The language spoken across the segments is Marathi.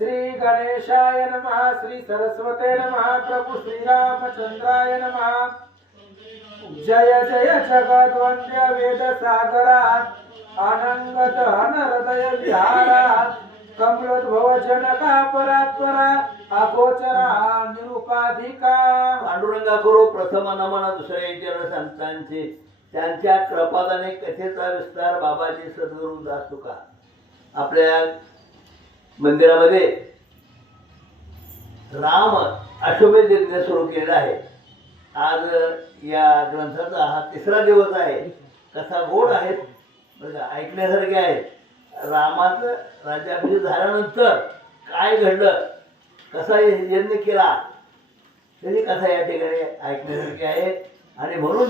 श्री गणेशाय नमः, श्री सरस्वते नमः, प्रभु श्री रामचंद्राय नमः। जय जय जगद्वंद्य वेद सागरात अनंगत हृदय विहारात कमलोद्भव जनका परात्परा अगोचरा निरुपाधिका। पांडुरंगा करो प्रथम नमन दुसरे चरण संतांचे, त्यांच्या कृपादाने कथेचा विस्तार बाबाजी सद्गुरू दास तुका। आपल्या मंदिरामध्ये राम अश्वमेध यज्ञ सुरू केलेला आहे। आज या ग्रंथाचा हा तिसरा दिवस आहे। कथा गोड आहेत, बघा ऐकण्यासारखे आहेत। रामाचं राज्याभिषेक झाल्यानंतर काय घडलं, कसा यज्ञ केला, त्याची कथा या ठिकाणी ऐकण्यासारखी आहे। आणि म्हणून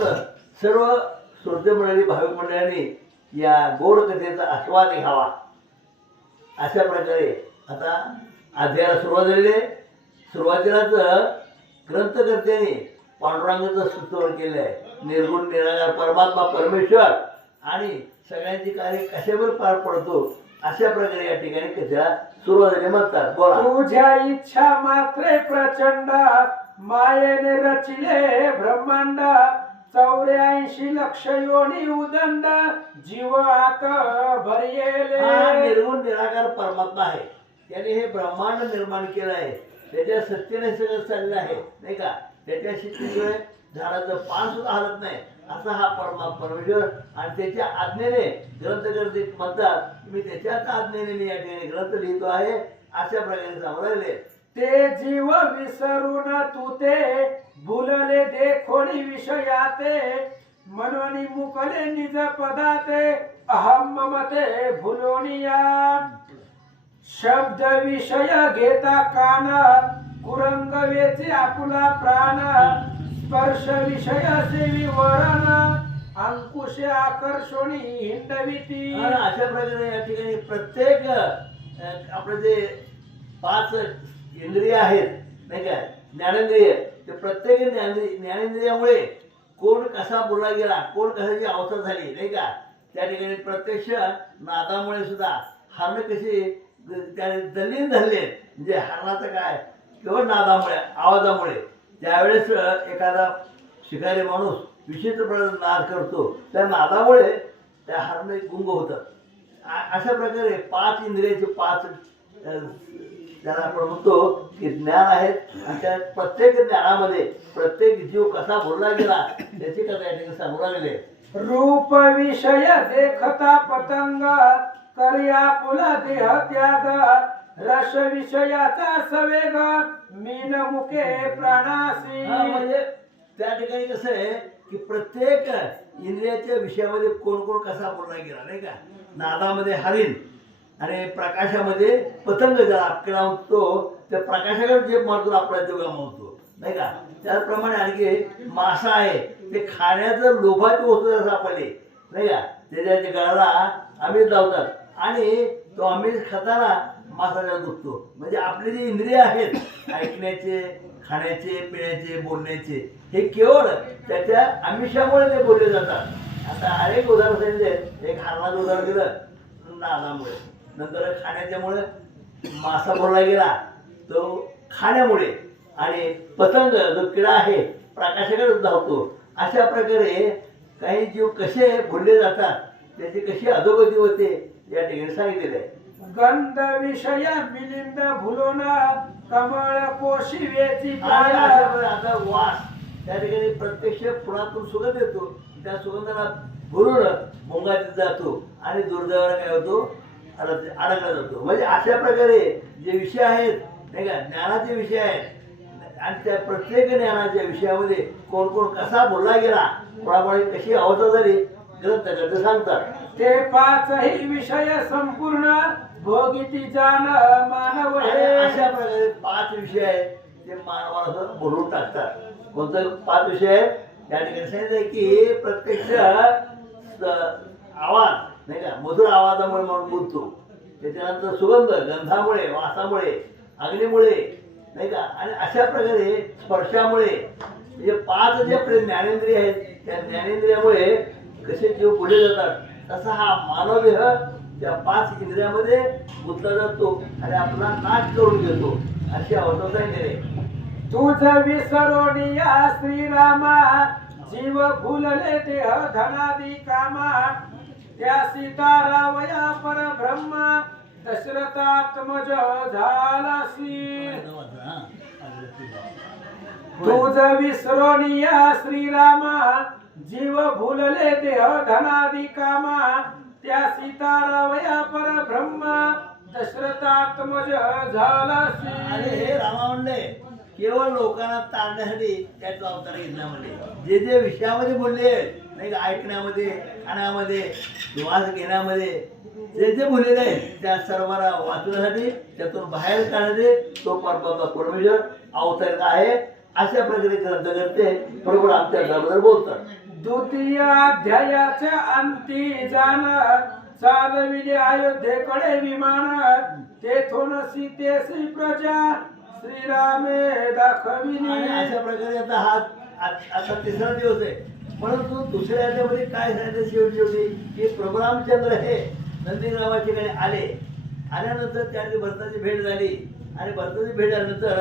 सर्व श्रोते मंडळी भाविक मंडळांनी या गोड कथेचा आस्वाद घ्यावा। अशा प्रकारे आता अध्यायाला सुरुवात झालेली आहे। सुरुवातीलाच ग्रंथकर्त्याने पांडुरंगाचं स्तोत्र केलं आहे। निर्गुण निराकार परमात्मा परमेश्वर आणि सगळ्यांची कार्य कशावर पार पडतो, अशा प्रकारे या ठिकाणी कथेला सुरुवात झाली। म्हणतात बोला। तुझ्या इच्छा मात्रे प्रचंड मायेने रचिले ब्रह्मांड 84 लक्ष योनी उदंड जीव आत भरियेले। हा निर्गुण निराकार परमात्मा आहे। त्याने हे ब्रह्मांड निर्माण केलं आहे। त्याच्या सत्तेने सगळं चाललं आहे, नाही का। त्याच्या शिस्तीशिवाय झाडाचं पान सुद्धा हलत नाही, असा हा परमेश्वर। आणि त्याच्या आज्ञेने ग्रंथकर्ते म्हणतात मी त्याच्याच आज्ञेने मी या ठिकाणी ग्रंथ लिहितो आहे, अशा प्रकारे सांगू लागले। ते जीव विसरून तू ते भुलले देखोनी विषयाते मनोनी मुकले निज पदाते अहम ममते भुलोनिया। शब्द विषय घेता कान कुरंगवेचे आपुला प्राण स्पर्श विषय सेवी वरण अंकुश आकर्षणी हिंडविती। अशा प्रकारे या ठिकाणी प्रत्येक आपले जे 5 इंद्रिय आहेत, नाही का, ज्ञानेंद्रिय, ते प्रत्येक ज्ञानेंद्रियामुळे कोण कसा बोलला गेला, कोण कशाची अवस्था झाली, नाही का। त्या ठिकाणी प्रत्यक्ष नादामुळे सुद्धा हरण कसे त्याने दलीन धरले, म्हणजे हरणाचं काय केवळ नादामुळे, आवाजामुळे। ज्यावेळेस एखादा शिकारी माणूस विशिष्ट प्रकारे नाद करतो, त्या नादामुळे त्या हरण गुंग होतं। अशा प्रकारे 5 इंद्रियाचे 5 त्याला आपण म्हणतो की ज्ञान आहेत। आणि त्या प्रत्येक ज्ञानामध्ये प्रत्येक जीव कसा बोलला गेला त्याची कथा या ठिकाणी सांगू लागले। रूप विषय देखता पतंग कर्या पुला देह त्याग रस विषयाचा सवेग मीन मुके प्राणासी। म्हणजे त्या ठिकाणी कसं आहे की प्रत्येक इंद्रियाच्या विषयामध्ये कोण कोण कसा बोलला गेला, नाही का। नादामध्ये हरिण आणि प्रकाशामध्ये पतंग, ज्याला आपल्याला म्हणतो त्या प्रकाशाकडे जे मारतो आपला जीव गमावतो, नाही का। त्याचप्रमाणे आणखी मासा आहे, ते खाण्याचं लोभाची वस्तू सापडले, नाही का। त्याच्या गळाला आम्हीच लावतात आणि तो आम्हीच खाताना मासाला दुखतो। म्हणजे आपले जे इंद्रिय आहेत ऐकण्याचे, खाण्याचे, पिण्याचे, बोलण्याचे, हे केवळ त्याच्या आमिषामुळे ते बोलले जातात। आता अनेक उदाहरण सांगितले। एक हरणाचं उदाहरण दिलं नादामुळे, नंतर खाण्याच्यामुळे मासा बोलला गेला तो खाण्यामुळे, आणि पतंग जो किडा आहे प्रकाशाकडे धावतो। अशा प्रकारे काही जीव कसे बोलले जातात, त्याची कशी अधोगती होते या ठिकाणी सांगितलेलं आहे। गंध विषय मिलिंद भुलोन कमळ कोशी वेची आता वास, त्या ठिकाणी प्रत्यक्ष फुलातून सुगंध येतो, त्या सुगंधाला भरून मुंगात जातो आणि दुर्दैवाला काय होतो, अडकला जातो। म्हणजे अशा प्रकारे जे विषय आहेत, नाही का, ज्ञानाचे विषय आहेत, आणि त्या प्रत्येक ज्ञानाच्या विषयामध्ये कोण कोण कसा बोलला गेला, कोणामुळे कशी अवस्था झाली, ग्रंथकर्ते सांगतात। ते 5ही विषय संपूर्ण भोगिती जान मानव हे। अशा प्रकारे 5 विषय आहेत, ते मानवाला बोलून टाकतात। कोणतं 5 विषय आहेत त्या ठिकाणी सांगितलं की प्रत्यक्ष आवाज, नाही का, मधुर आवाजामुळे माणूस बोलतो। त्याच्यानंतर सुगंध, गंधामुळे, वासामुळे, अग्नीमुळे, नाही का। आणि अशा प्रकारे स्पर्शामुळे, म्हणजे 5 जे आपले ज्ञानेंद्रिय आहेत त्या ज्ञानेंद्रियामुळे कसे जीव बोलले जातात, तसा हा मानव देह त्या 5 इंद्रियामध्ये गुंतला जातो आणि आपला नाश करून घेतो अशी अवस्था सांगितली. तुझ विसरोनिया श्रीरामा जीव भूलले देह धनादी कामा त्या सीतारावया परब्रह्म दशरथात्मज झालासी. तुझ विसरोनिया श्रीरामा जीव भूलले देह धनादी कामा त्या सीतारावया परब्रह्म दशरथात्मज आणि झालासी. हे रामा म्हणले केवळ लोकांना तारण्यासाठी त्याचा अवतार घेतला म्हणले. जे जे विषयामध्ये बोलले नाही का, ऐकण्यामध्ये, खाण्यामध्ये, श्वास घेण्यामध्ये जे जे बोललेले आहे त्या सर्वांना वाचवण्यासाठी, त्यातून बाहेर काढण्याचे तो परमेश्वर अवतार आहे अशा प्रकारे ग्रंथ करते. बरोबर आमच्या घराबद्दल बोलतात. द्वितीय अध्यायाच्या अंती जाण चालविले अयोध्येकडे विमान तेथून सीतेसी प्रजा श्रीरामे आणि दाखविली. अशा प्रकारे आता 3रा दिवस आहे. परंतु दुसऱ्या याच्यामध्ये काय सांगितलं शेवटी की प्रभू रामचंद्र हे नंदीग्रामाच्या ठिकाणी आल्यानंतर त्यांनी भरताची भेट झाली आणि भरताची भेट झाल्यानंतर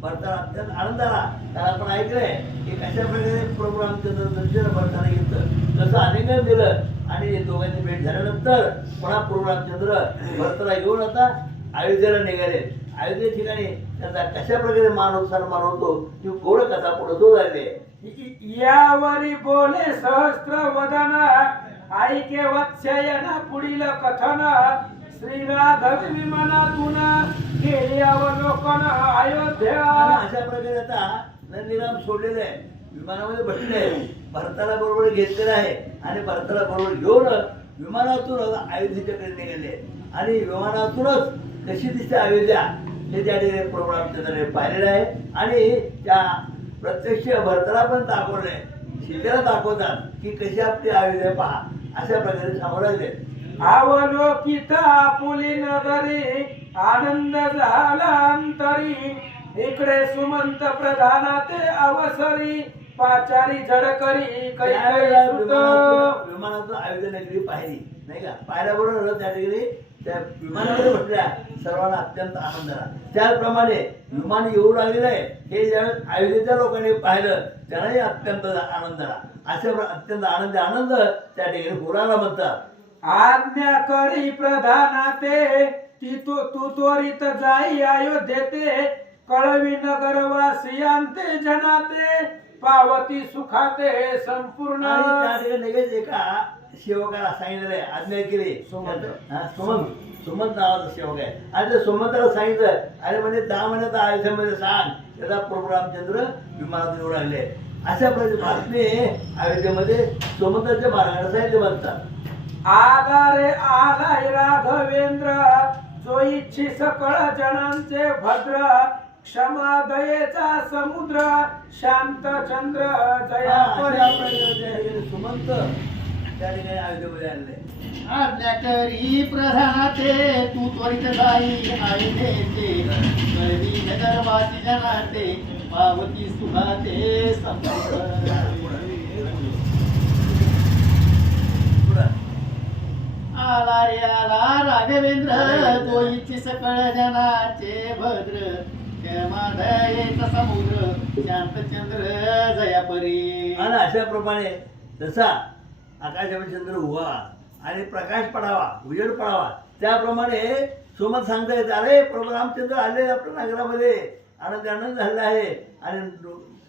भरताला अत्यंत आनंद आला. तर आपण ऐकलंय की कशा प्रकारे प्रभू रामचंद्र दर्शन भरताना घेतलं, कसं आलिंगन दिलं आणि दोघांची भेट झाल्यानंतर पुन्हा प्रभू रामचंद्र भरताला घेऊन आता अयोध्येला निघाले. अयोध्ये ठिकाणी त्याचा कशा प्रकारे मान सन्मान होतो ती गोड कथा पुढे तो झाली. यावरी बोले सहस्त्र वदन ऐके वत्स्ययन पुढील कथन श्रीराघव विमानातून गेले अवलोकन अयोध्या. आणि अशा प्रकारे आता नंदीराम सोडलेले आहे, विमानामध्ये बसले आहे, भरताला बरोबर घेतलेलं आहे आणि भरताला बरोबर घेऊन विमानातून अयोध्येच्याकडे निघाले. आणि विमानातूनच कशी दिसते अयोध्या हे त्या ठिकाणी प्रभू रामचंद्राने पाहिलेलं आहे. आणि त्या प्रत्यक्ष भरताला पण दाखवले, सीतेला दाखवतात की कशी आपली अयोध्या पहा अशा प्रकारे समोर आले. अवलोकित आपुली नगरी आनंद झाला अंतरी इकडे सुमंत प्रधाना ते अवसरी पाचारी जडकरी त्यावेळेला कैकई सुत. विमानातून अयोध्या नगरी पाहिली नाही का, पाहिल्याबरोबर त्या ठिकाणी त्या विमानामध्ये बसल्या सर्वांना अत्यंत आनंद झाला. त्याचप्रमाणे विमान येऊ लागलेलं आहे हे ज्यावेळेस अयोध्येच्या लोकांनी पाहिलं त्यांनाही अत्यंत आनंद झाला. अशा अत्यंत आनंद त्या ठिकाणी पुराला म्हणतात. आज्ञा करी प्रधाना ते तू त्वरित जाई अयोध्येते कळवी नगरवासियांते जनाते पावती सुखाते संपूर्ण. आणि त्या ठिकाणी लगेच एका सेवकाला सांगितलेलं आहे, आज्ञा केली. सुमंत नावाचा सेवक आहे आणि त्या सुमंताला सांगितलं आणि म्हणजे 10 महिन्यात अयोध्येमध्ये सांग त्याचा प्रभू रामचंद्र विमानात येऊ लागले. अशा प्रकारे बातमी अयोध्येमध्ये सुमंताच्या मार्गाने सांगितले म्हणतात. आला रे आलाय राघवेंद्र जो इच्छी सकळ जनांचे भद्र क्षमा दयेचा समुद्र शांत चंद्र जया अशा प्रकारे सुमंत त्या ठिकाणी अयोध्येमध्ये आणले. आज्ञा करी प्रधानाते तू त्वरित जाई अयोध्येचे कळवी नगरवासी जनाते पावती सुखाते संपूर्ण. आला रे आला राघवेंद्र तो इच्छी सकळ जनाचे भद्र क्षमादयेचा समुद्र शांतचंद्र जयापरी. आणि अशाप्रमाणे जसा आकाशामध्ये चंद्र उभा आणि प्रकाश पडावा, उजेड पडावा, त्याप्रमाणे सुमंत सांगता येत अरे प्रभू रामचंद्र आले आपल्या नगरामध्ये, आनंद झालेला आहे. आणि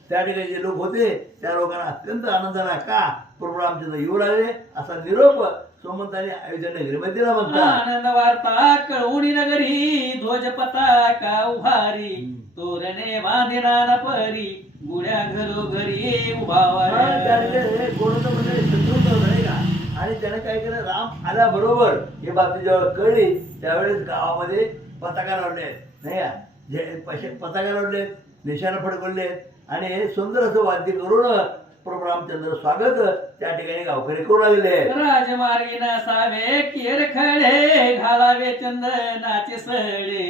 त्या ठिकाणी जे लोक होते त्या लोकांना अत्यंत आनंद झाला का प्रभू रामचंद्र येऊ लागले असा निरोप सुमंताने अयोध्या नगरीमध्ये दिला म्हणतात. आनंद वार्ता कळवणी नगरी ध्वज पताका उभारी तोरणे बांधिना परी गुड्या घरोघरी उभावा. त्या ठिकाणी कोणतं म्हणजे शत्रुघ्न होता नाही का, आणि त्याने काय केलं, राम आल्याबरोबर ही बातमी जेव्हा कळली त्यावेळेस गावामध्ये पताका लावले नाही का, जे पताका लावले, निशाणा फडकवले आणि सुंदर असं वाद्य करून प्रभू रामचंद्र स्वागत त्या ठिकाणी गावकरी करू लागलेले आहेत. राजमार्गी नसावे केर खडे घालावे चंदनाचे सडे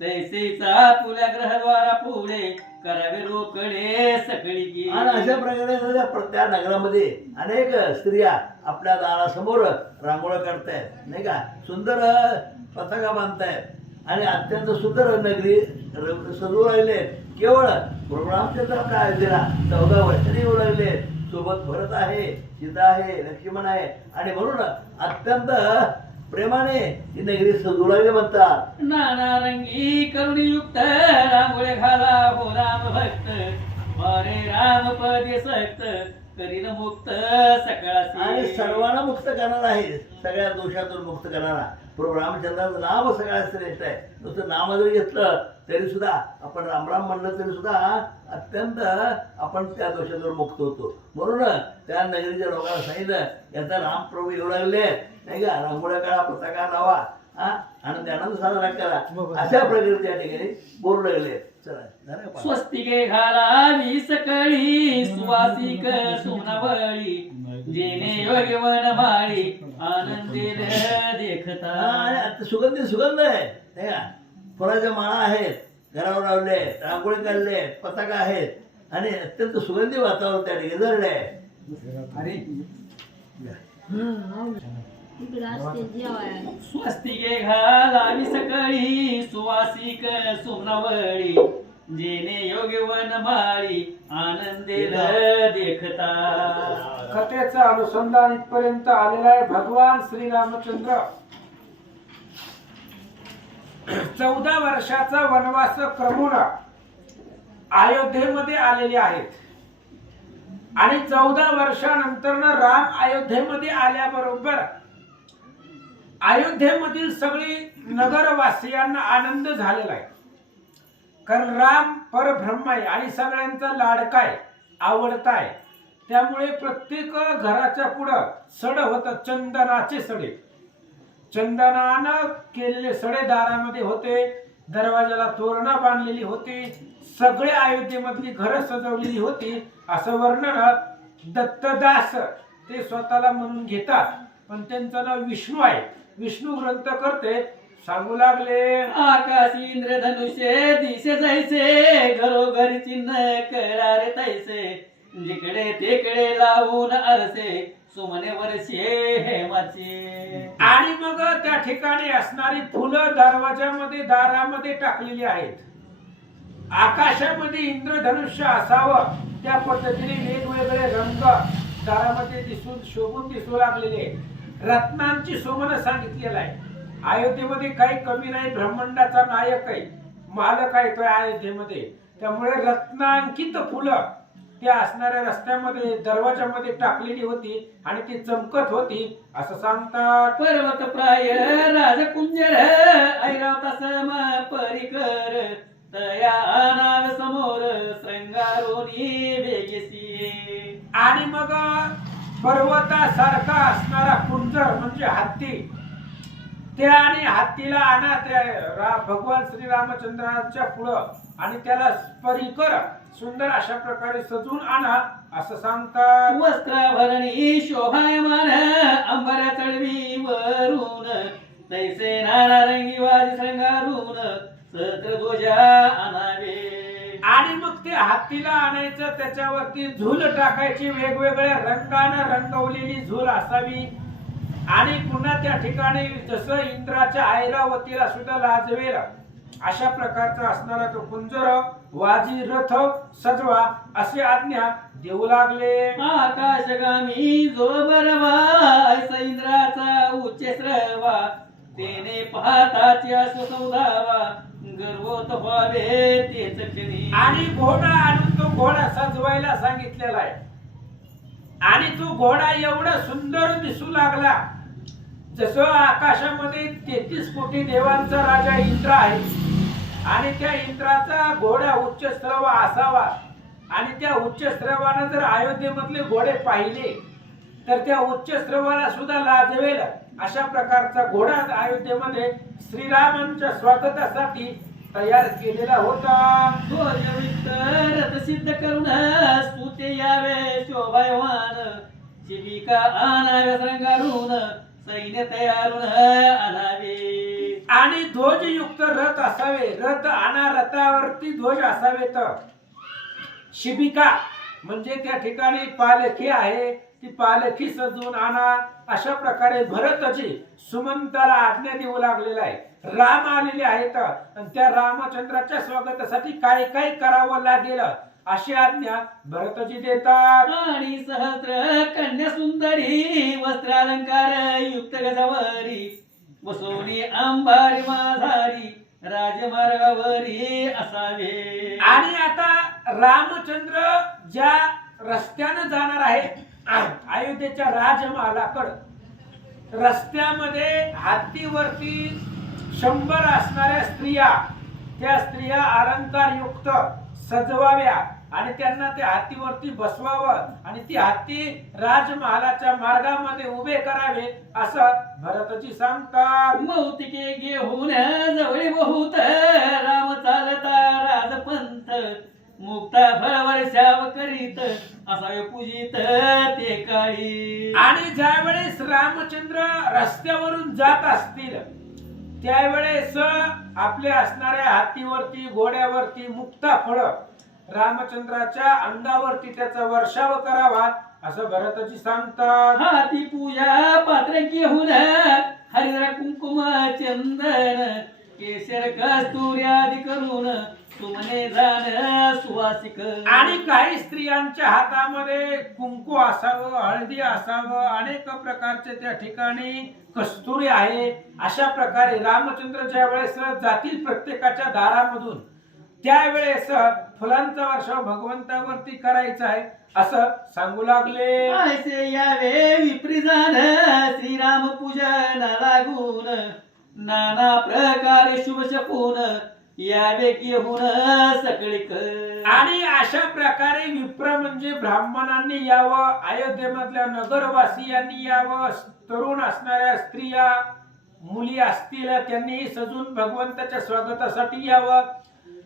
तैसेचा पुल्या ग्रहद्वारा पुढे करावे रोकडे सकळी गे. आणि अशा प्रकारे त्या नगरामध्ये अनेक स्त्रिया आपल्या दारासमोर रांगोळ्या काढतायत नाही का, सुंदर पताका बांधतायत आणि अत्यंत सुंदर नगरी सजवू लागले. केवळ प्रभू रामचंद्र आपल्या अयोध्येला 14 वर्षांनी येऊ लागले. सोबत भरत आहे, सीता आहे, लक्ष्मण आहे आणि म्हणून अत्यंत प्रेमाने ही नगरी सजवू लागले म्हणतात. नाना रंगी करुणयुक्त रांगोळे घाला हो राम भक्त अरे राम पदे सक्त करीन मुक्त आणि सकाळी. सर्वांना मुक्त करणारा आहे, सगळ्या दोषातून मुक्त करणारा प्रभू रामचंद्राचं नाव सगळ्यात श्रेष्ठ आहे. नुसतं नाम जरी घेतलं तरी सुद्धा, आपण रामराम म्हणलं तरी सुद्धा अत्यंत आपण त्या दोषातून मुक्त होतो. म्हणून त्या नगरीच्या लोकांना सांगितलं याचा रामप्रभू येऊ लागले नाही का, रांगोळ्या काढा, पताका लावा, आनंद साजरा करा, अशा प्रकारे त्या ठिकाणी बोलू लागले. चला झालं का? स्वस्तिके घालावी सकळी सुवासिक सुनावळी जेणे योगवन माळी आनंदील देखता. आणि आता सुगंध आहे नाही का, फुलाच्या माळा आहेत, घरावर लावले, रांगोळी काढले, पताका आहेत आणि अत्यंत सुगंधी वातावरण त्या ठिकाणी जळले आहे. स्वस्तिके घालावी सकळी सुवासिक सुनावळी जेणे योगवन माळी आनंदील देखता. कथेचं अनुसंधान इथपर्यंत आलेलं आहे. भगवान श्रीरामचंद्र 14 वर्षाचा वनवास क्रमून अयोध्येमध्ये आलेले आहेत आणि 14 वर्षानंतर राम अयोध्येमध्ये आल्याबरोबर अयोध्येमधील सगळी नगरवासियांना आनंद झालेला आहे. कारण राम परब्रह्म आहे आणि सगळ्यांचा लाडका आहे, आवडता आहे. त्यामुळे प्रत्येक घराच्या पुढं सड होतं, चंदनाचे सडे, चंदनानं केलेले सडे दारामध्ये होते, दरवाजाला तोरणं बांधलेली होती, सगळे अयोध्येमधली घरं सजवलेली होती. असं वर्णन दत्तदास ते स्वतःला म्हणून घेतात, पण त्यांचं नाव विष्णू आहे. विष्णू ग्रंथ करते सांगू लागले, आकाश इंद्रधनुष्य दिसे जैसे घरोघरी चिन्ह करारे तैसे जिकडे तिकडे लावून आरसे सुमने वर्षे हेमाचे. आणि मग त्या ठिकाणी असणारी फुलं दरवाजामध्ये दारामध्ये टाकलेली आहेत. आकाशामध्ये इंद्रधनुष्य असावं त्या पद्धतीने वेगवेगळे रंग दारामध्ये शोभून दिसू लागलेले. रत्नांची सोमन सांगितलेलं आहे. अयोध्येमध्ये काही कमी नाही, ब्रह्मांडाचा नायक आहे, मालक आहे तो अयोध्येमध्ये. त्यामुळे रत्नांकित फुलं त्या असणाऱ्या रस्त्यामध्ये दरवाजामध्ये टाकलेली होती आणि ती चमकत होती असं सांगतात. पर्वत प्राय राजकुंजर ऐरावता सम परिकर तया नाव समोर श्रंगारोनी वेगेसी. आणि मग पर्वतासारखा असणारा कुंजर म्हणजे हत्ती, त्या आणि हत्तीला आणा त्या भगवान श्रीरामचंद्राच्या पुढं आणि त्याला परिकर सुंदर अशा प्रकारे सजून आणा असं सांगतात. वस्त्राभरणी शोभायमान अंबर चढवी वरून तैसे नाना रंगी वाज श्रंगारून सत्रध्वजा आणावे. आणि मग ते हत्तीला आणायचं, त्याच्यावरती झूल टाकायची, वेगवेगळ्या रंगानं रंगवलेली झूल असावी. आणि पुन्हा त्या ठिकाणी जसं इंद्राच्या ऐरावतीला सुद्धा लाजवेल अशा प्रकारचा असणारा तो कुंजर वाजी रथ सजवा अशी आज्ञा देऊ लागले. आकाशगामी जो बरवा ऐसा इंद्राचा उच्च श्रवा तेने पाहताची असो सौदावा गर्वोत व्हावे तेच क्षणी. आणि घोडा आणून तो घोडा सजवायला सांगितलेला आहे. आणि तो घोडा एवढा सुंदर दिसू लागला जसं आकाशामध्ये 33 कोटी देवांचा राजा इंद्र आहे आणि त्या इंद्राचा घोडा उच्च श्रव असावा. आणि त्या उच्च श्रवानं जर अयोध्येमधले घोडे पाहिले तर त्या उच्च श्रवाला सुद्धा लाजवेल अशा प्रकारचा घोडा अयोध्येमध्ये श्रीरामांच्या स्वागतासाठी तयार केलेला होता. ध्वजयुक्त रथ सिद्ध करून स्तुते यावे शोभायवान शिबिका आणाव्या रंगारून सैन्य तयारून आणावे. आणि ध्वजयुक्त रथ असावे, रथ आणा, रथावरती ध्वज असावेत. शिबिका म्हणजे त्या ठिकाणी पालखी आहे, ती पालखी सजवून आणा. अशा प्रकारे भरतजी सुमंताला आज्ञा देऊ लागलेला आहे. राम आलेले आहेत आणि त्या रामचंद्राच्या स्वागतासाठी काय काय करावं लागेल अशी आज्ञा भरतजी देतात. आणि सहस्र कन्या सुंदरी वस्त्रालंकार युक्त गजावरी बसवणी अंबारी माझारी राजमार्गावरी असावे. आणि आता रामचंद्र ज्या रस्त्यानं जाणार आहे अयोध्येच्या राजमहालाकडं, रस्त्यामध्ये हत्तीवरती 100 असणाऱ्या स्त्रिया, त्या स्त्रिया अलंकार युक्त सजवाव्या आणि त्यांना त्या हत्तीवरती बसवावं आणि ती हत्ती राजमहालाच्या मार्गामध्ये उभे करावे असं भरतजी सांगतात. मौतिके घेऊन जवळी बहुत राम चालता राजपंथ मुक्ता फळवर शाव करीत असावे पूजित ते काळी. आणि ज्या वेळेस रामचंद्र रस्त्यावरून जात असतील त्यावेळेस आपल्या असणाऱ्या हत्तीवरती, घोड्यावरती मुक्ता फळ रामचंद्राच्या अंगावरती त्याचा वर्षाव करावा असं भरतजी सांगतात. हाती पूजा पात्र घेऊन हरिद्रा कुंकुम चंदन केशर कस्तुरी आदी करून तुमने जाण सुवासिक. आणि काही स्त्रियांच्या हातामध्ये कुंकू असावं, हळदी असावं, अनेक प्रकारचे त्या ठिकाणी कस्तुरी आहे. अशा प्रकारे रामचंद्र ज्या वेळेस जातील प्रत्येकाच्या दारामधून त्यावेळेस फुलांचा वर्षाव भगवंतावरती करायचा आहे असं सांगू लागले. ऐसे यावे विप्री जाण श्रीराम पूजन लागून नाना प्रकारे शुभ शकून यावे घेऊन सकळीक. आणि अशा प्रकारे विप्र म्हणजे ब्राह्मणांनी यावं, अयोध्येमधल्या नगरवासियांनी यावं, तरुण असणाऱ्या स्त्रिया मुली असतील त्यांनी सजून भगवंताच्या स्वागतासाठी यावं,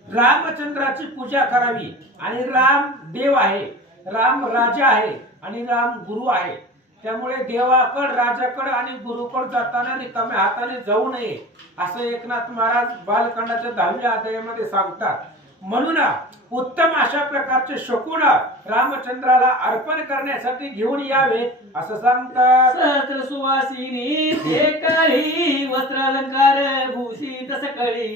रामचंद्राची पूजा करावी. आणि राम देव आहे, राम राजा आहे आणि राम गुरु आहे. त्यामुळे देवाकड, राजाकड आणि गुरुकड जाताना रिकाम्या हाताने जाऊ नये असं एकनाथ महाराज बालकांडाच्या 10व्या अध्यायामध्ये सांगतात. म्हणून उत्तम अशा प्रकारचे शकुन रामचंद्राला अर्पण करण्यासाठी घेऊन यावे असं सांगतात. सहस्र सुवासिनी ते काळी वस्त्रालंकार भूषित सकळी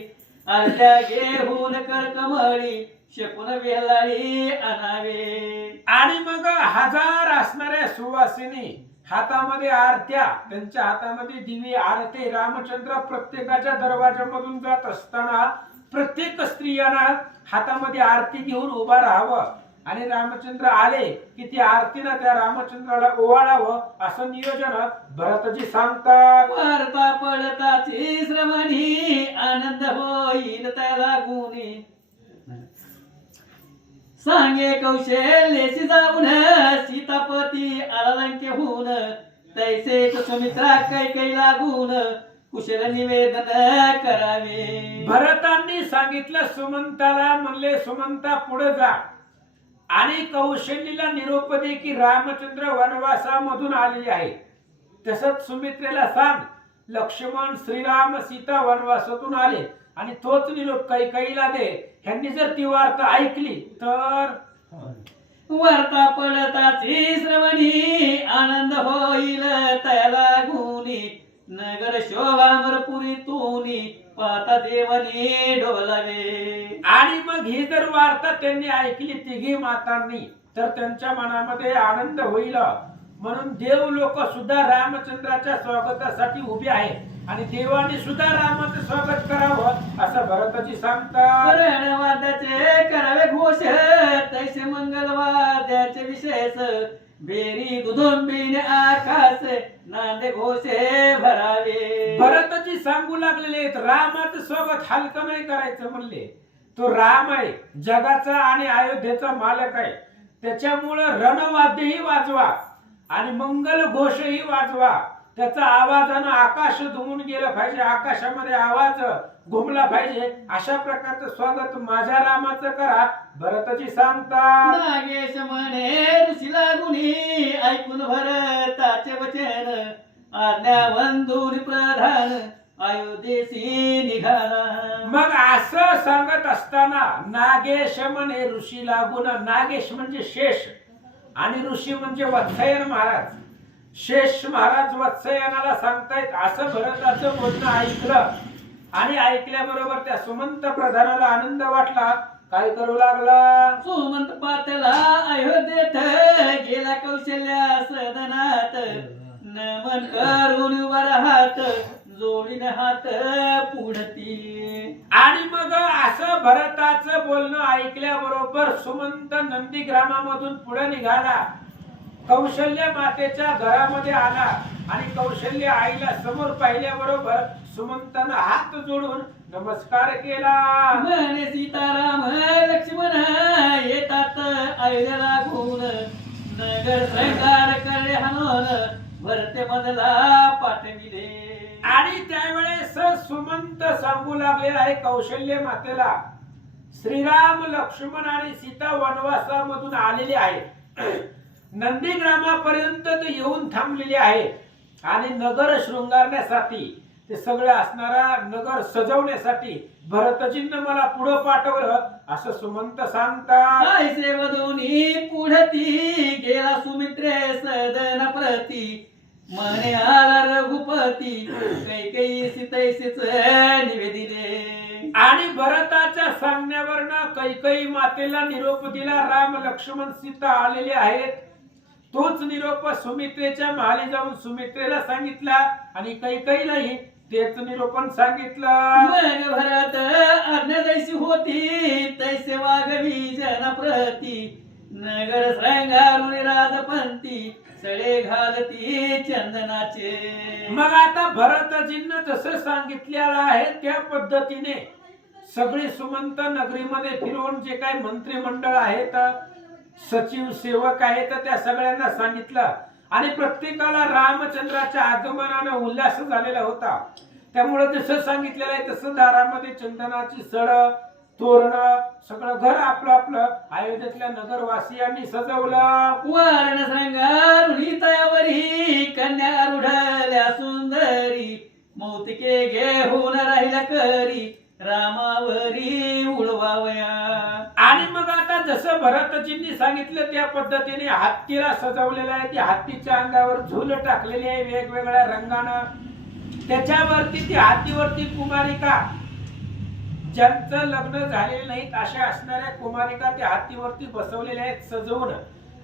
अर्ध्या घेऊन कर कमळी शकून वेलाळी आणावे. आणि मग 1000 असणाऱ्या सुवासिनी हातामध्ये आरत्या, त्यांच्या हातामध्ये दिवे, आरते. रामचंद्र प्रत्येकाच्या दरवाजामधून जात असताना प्रत्येक स्त्रियांना हातामध्ये आरती घेऊन उभा राहावं आणि रामचंद्र आले की ती आरतीनं त्या रामचंद्राला ओवाळावं असं नियोजन भरतजी सांगतात. वार्ता पडताची श्रवणी आनंद होईल त्याला गुणी सांगे कौशल्याशी जाऊन सीतापती आला लंकेहून तैसे सुमित्रा कैकई लागून कुशल निवेदन करावे. भरतांनी सांगितलं सुमंताला, म्हणले सुमंता पुढे जा आणि कौशल्यला निरोप दे की रामचंद्र वनवासामधून आलेले आहे. तसंच सुमित्रेला सांग लक्ष्मण, श्रीराम, सीता वनवासातून आले आणि तोच निरोप कैकेयीला दे. ह्यांनी जर ती वार्ता ऐकली तर वार्ता पडताची श्रवणी आनंद होईल त्याला गुणी नगर शोभामरपुरी तुनी पाता देवनी डोलावे. आणि मग ही जर वार्ता त्यांनी ऐकली तिघी मातांनी तर त्यांच्या मनामध्ये आनंद होईल. म्हणून देव लोक सुद्धा रामचंद्राच्या स्वागतासाठी उभे आहेत आणि देवाने सुद्धा रामाचं स्वागत करावं असं भरतजी सांगतात. वाद्याचे करावे घोष तैसे मंगलवाद्याचे विशेष बेरी दुधुंबीने आकाश नांदे घोषे भरावे. भरतजी सांगू लागलेले आहेत रामाचं स्वागत हलकं नाही करायचं म्हणले. तो राम आहे, जगाचा आणि अयोध्येचा मालक आहे. त्याच्यामुळं रणवाद्यही वाजवा आणि मंगल घोषही वाजवा. त्याचा आवाजानं आकाश धुवून गेलं पाहिजे. आकाशामध्ये आवाज घुमला पाहिजे अशा प्रकारचं स्वागत माझ्या रामाचं करा. भरताची सांगतात नागेश म्हणे ऋषी लागुनी ऐकून भरताचे वचन आज्ञा वंदून प्रधान अयोध्येसी निघाला. मग असं सांगत असताना नागेश म्हणे ऋषी लागून. नागेश म्हणजे शेष आणि ऋषी म्हणजे वत्सयन महाराज. शेष महाराज वत्सयनाला सांगतायत असं भरताचं बोलणं ऐकलं आणि ऐकल्याबरोबर त्या सुमंत प्रधानाला आनंद वाटला. काय करू लागला? सुमंत पातला अयोध्येत गेला कौशल्या सदनात नमन करून उभा राहत जोडीने हात पुढती. आणि मग असं भरताचं बोलणं ऐकल्याबरोबर सुमंत नंदीग्रामामधून पुढे निघाला. कौशल्य मातेच्या घरामध्ये आला आणि कौशल्य आईला समोर पाहिल्याबरोबर सुमंतानं हात जोडून नमस्कार केला. म्हणे सीताराम लक्ष्मण येतात अयोध्येला लागून नगर श्रृंगार करे हनोन भरते मधला पाठविले. आणि त्यावेळेस सुमंत सांगू लागलेला आहे कौशल्य मातेला श्रीराम लक्ष्मण आणि सीता वनवासामधून आलेले आहेत. नंदीग्रामापर्यंत ते येऊन थांबलेले आहे आणि नगर शृंगारण्यासाठी ते सगळं असणारा नगर सजवण्यासाठी भरतजींना मला पुढे पाठवलं असं सुमंत सांगतात. ऐसे वधूनी पुढती गेला सुमित्रे सदन प्रती म्हणे आला रघुपती कैकेयीसी तैसेच निवेदिले. आणि भरताच्या सांगण्यावरनं कैकेयी मातेला निरोप दिला. राम लक्ष्मण सीता आलेले आहेत. तोच निरोप सुमित्रेच्या महाली जाऊन सुमित्रेला सांगितला आणि कैकेयीलाही तेच निरोपण सांगितलं. मग भरत आज्ञा जैसी होती तैसे वागवी जनप्रती नगर श्रृंगारून राजपंती सळे घालती चंदनाचे. मग आता भरतजींना जसं सांगितलेलं आहे त्या पद्धतीने सगळी सुमंत नगरीमध्ये फिरवून जे काही मंत्रिमंडळ आहेत सचिव सेवक आहेत त्या सगळ्यांना सांगितलं आणि प्रत्येकाला रामचंद्राच्या आगमनानं उल्हास झालेला होता. त्यामुळे जसं सांगितलेलं आहे तसं दारामध्ये चंदनाची सड तोरण सगळं घर आपलं आपलं अयोध्येतल्या नगरवासियांनी सजवलं. वर्ण श्रृंगारुणी तयावरी कन्या रुढल्या सुंदरी मौतिके घेऊन राहिल्या करी रामावरी उडवावया. आणि मग आता जसं भरतजींनी सांगितलं त्या पद्धतीने हत्तीला सजवलेलं आहे. त्या हत्तीच्या अंगावर झूल टाकलेली आहे वेगवेगळ्या रंगानं. त्याच्यावरती ती हत्तीवरती कुमारिका ज्यांचं लग्न झालेले नाहीत अशा असणाऱ्या कुमारिका त्या हत्तीवरती बसवलेल्या आहेत सजवून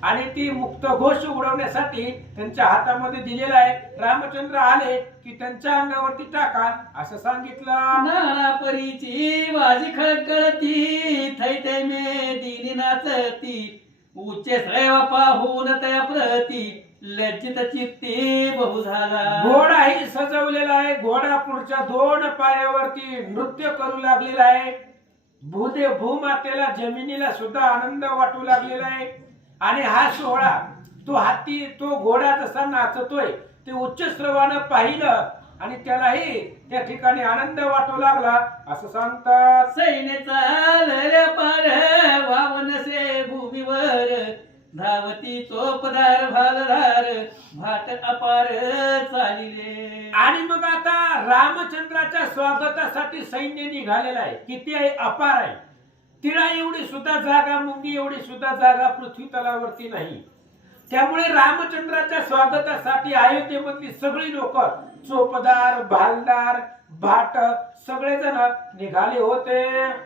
आणि ती मुक्त घोष उडवण्यासाठी त्यांच्या हातामध्ये दिलेला आहे. रामचंद्र आले की त्यांच्या अंगावरती टाका असं सांगितलं. नाना परीची वाजी खळखळती थैते मे दिनी नाचती उच्चे श्रेवा पाहून त्या प्रती लज्जित चित्ती बहु झाला. घोडाही सजवलेला आहे. घोडा पुढच्या दोन पायावरती नृत्य करू लागलेला आहे. भूमातेला जमिनीला सुद्धा आनंद वाटू लागलेला आहे. आणि हा सोहळा तो हत्ती तो घोडा जसा नाचतोय ते उच्च श्रवानं पाहिलं आणि त्यालाही त्या ठिकाणी आनंद वाटू लागला असं सांगतात. सैन्य चालल्या पार वावनसे भूमीवर धावती चोपदार भालधार भाट अपार चालिले. आणि मग आता रामचंद्राच्या स्वागतासाठी सैन्य निघालेलं आहे. किती आहे? अपार आहे. तिळा एवढी सुद्धा जागा मुंगी एवढी सुद्धा जागा पृथ्वी तलावरती नाही. त्यामुळे रामचंद्राच्या स्वागतासाठी अयोध्येमधली सगळी लोक चोपदार भालदार भाट सगळेजण निघाले होते.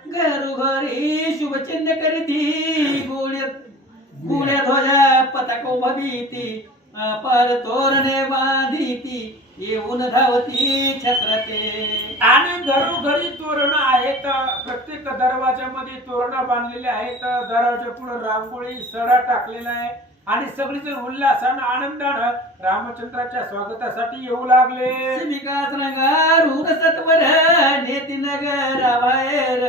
घरोघरी शुभचिन्ह करीती गुळ्या ध्वजा पताको भविती अपार तोरणे बांधिती येऊन धावती छत्रते. आणि घरोघरी तोरण आहेत. प्रत्येक दरवाजामध्ये तोरण बांधलेले आहेत. दरवाजा पुढे रांगोळी सडा टाकलेला आहे आणि सगळीजण उल्हासानं आनंदानं रामचंद्राच्या स्वागतासाठी येऊ लागले. विकास रंगारूढ सत्वर नेती नगराबाहेर